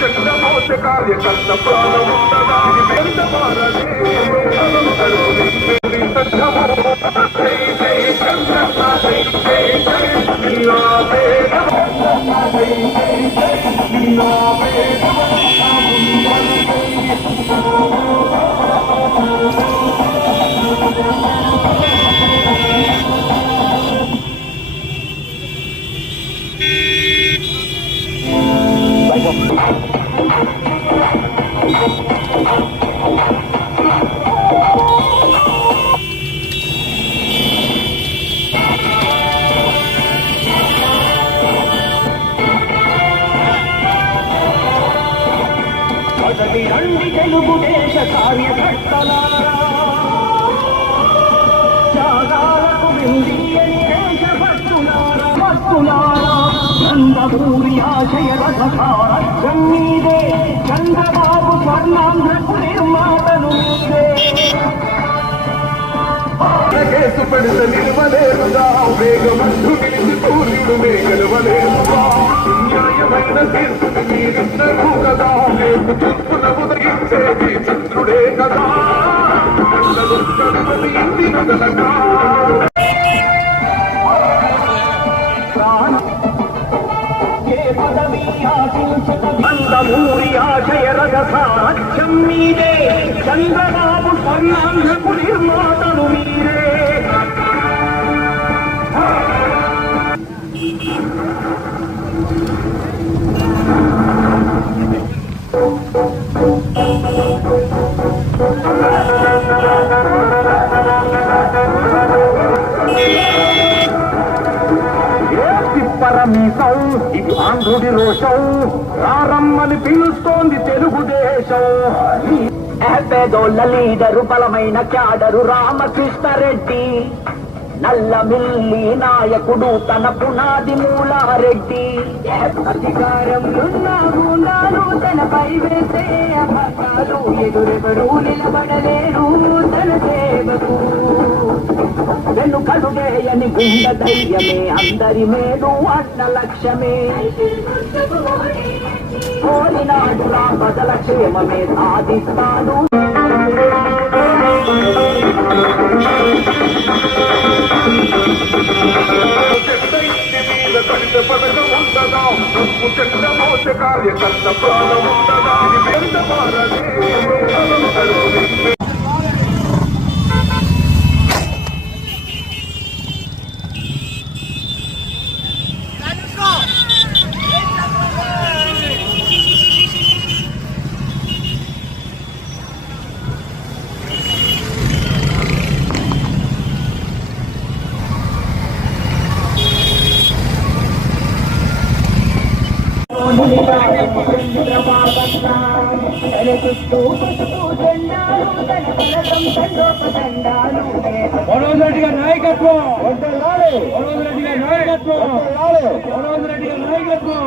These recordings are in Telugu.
చెడ్డ మోస కార్యకర్త ప్రాణముండగా మొదటి రండి తెలుగుదేశ కార్యకర్తలారా త్యాగాలకు దేశ భక్తులారా భక్తులారా నందమూరి ఆశయ రథసారథ్యం మీదే చంద్రబాబు స్వర్ణాంధ్రకు నిర్మాతలు మీదే. కేసు పెడితే నిలవలేరుగా వేగమంటూ నిలిచి సూర్యుడు వేగలవలేరుగా న్యాయమైన తీర్పుకి మీరిద్దరూ కదా రేపు చూస్తున్న ఉదయించేది చంద్రుడే కదా. నగలగా రథసారథ్యం చంద్రబాబు స్వర్ణాంధ్రకు నిర్మాతలు మీరే. ఏ తుడి రోషం రారమ్మని పిలుస్తోంది తెలుగుదేశం లీడరు బలమైన క్యాడరు రామకృష్ణారెడ్డి. నల్ల మిల్లి నాయకుడు తన పునాది మూలారెడ్డి. అధికారం గుండాలు తనపై వేసే అబద్ధాలు ఎదురెవరు నిలబడలేరు తన సేవకు. వెనుకడుగేయని ధైర్యమే అందరి మేలు అన్న లక్ష్యమే. కోరినాడు నా బదల క్షేమమే సాధిస్తాడు పథకం ఉండదా ఉప్పు చెడ్డ మోస కార్యకర్త ప్రాణముండగా ఇది పెద్ద మనోజ్ రెడ్డి గారి నాయకత్వం మనోజ్ రెడ్డి గారి నాయకత్వం మనోజ్ రెడ్డి గారి నాయకత్వం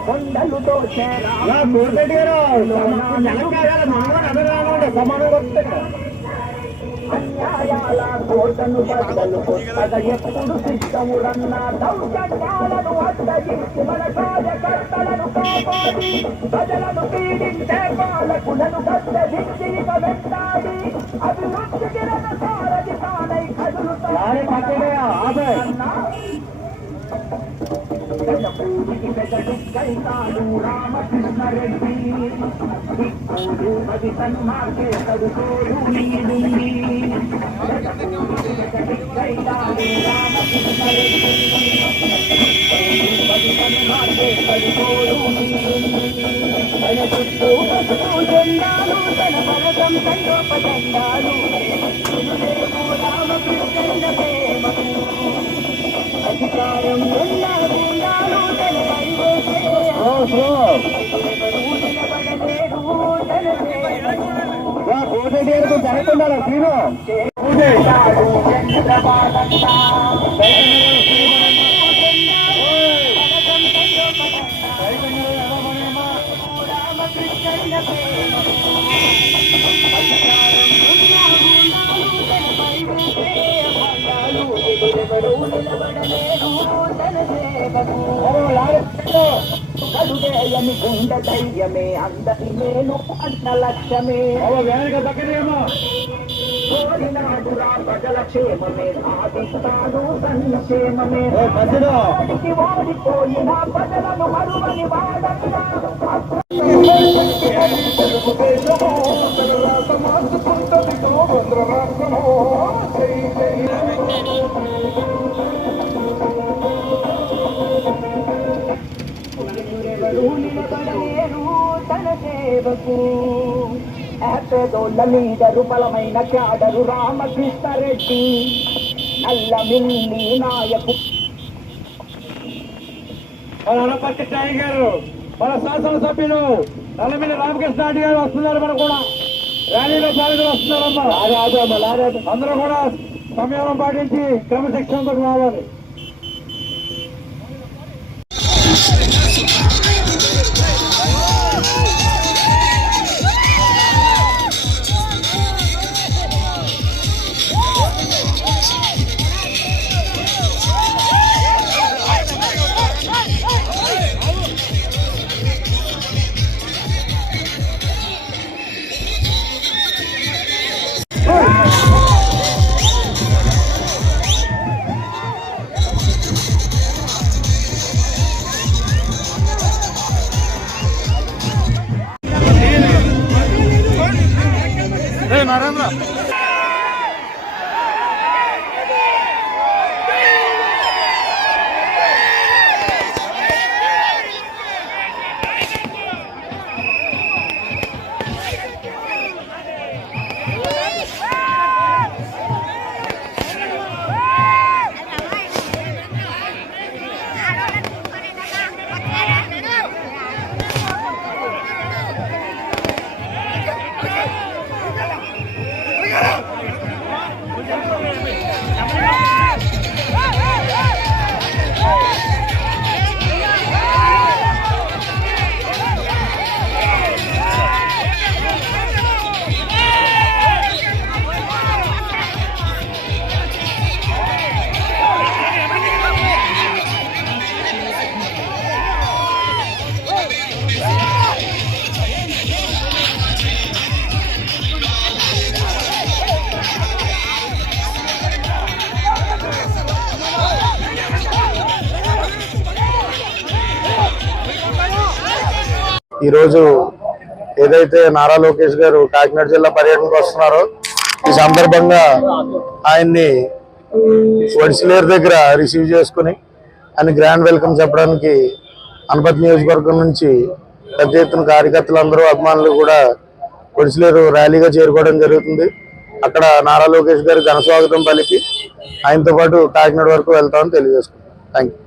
జై జై తెలుగుదేశం జై జై తెలుగుదేశం జై జై తెలుగుదేశం జిల్లాలే జిల్లాలే జిల్లాలే జిల్లాలే కొండలుతో చేరా అన్యాయాల కోటను బద్దలు కొత్తగా ఎప్పుడు సిద్ధమురన్న దౌర్జన్యాలను అడ్డగించి మన కార్యకర్తలను కాపాడి ప్రజలను పీడించే పాలకులను గద్దెదించి ఇక వెంటాడి. అభివృద్ధికి తానై కైతాడు రామకృష్ణరెడ్డి దిక్కోడు పది సన్మార్గే కడుకోడు నీడుంది కైతాడు పది సన్మార్గే కడుకోడు చుట్టూ పసుపు జెండాలు తన రామకృష్ణ ప్రేమకు అధికారం నిలబడలేడు తన సేవకు కోటేటికి కలుగేయని గుండె ధైర్యమే అందరి మేలు అన్న లక్ష్యమే. వెనక దక్కనేమో కోరినాడు రా ప్రజల క్షేమమే సాధిస్తాను సంక్షేమమే ఓడిపోయిన ప్రజలను మరువని వాడన్నా పేదోళ్ళ లీడరు బలమైన క్యాడరు రామకృష్ణారెడ్డి. నల్ల మిల్లి నాయకు. మన అనపర్తి టైగర్ మన శాసనసభ్యులు నల్లమిల్లి రామకృష్ణ రెడ్డి గారు వస్తున్నారు మన కూడా. ర్యాలీలో పాల్గొని వస్తున్నారమ్మా. అందరూ కూడా సంయమనం పాటించి క్రమశిక్షణతో రావాలి. ఈరోజు ఏదైతే నారా లోకేష్ గారు కాకినాడ జిల్లా పర్యటనకు వస్తున్నారో ఈ సందర్భంగా ఆయన్ని వడిసిలేరు దగ్గర రిసీవ్ చేసుకుని ఆయన గ్రాండ్ వెల్కమ్ చెప్పడానికి అనపతి నియోజకవర్గం నుంచి పెద్ద ఎత్తున కార్యకర్తలందరూ అభిమానులు కూడా వడిసిలేరు ర్యాలీగా చేరుకోవడం జరుగుతుంది. అక్కడ నారా లోకేష్ గారి ఘన స్వాగతం పలికి ఆయనతో పాటు కాకినాడ వరకు వెళ్తామని తెలియజేసుకుంటాం థ్యాంక్ యూ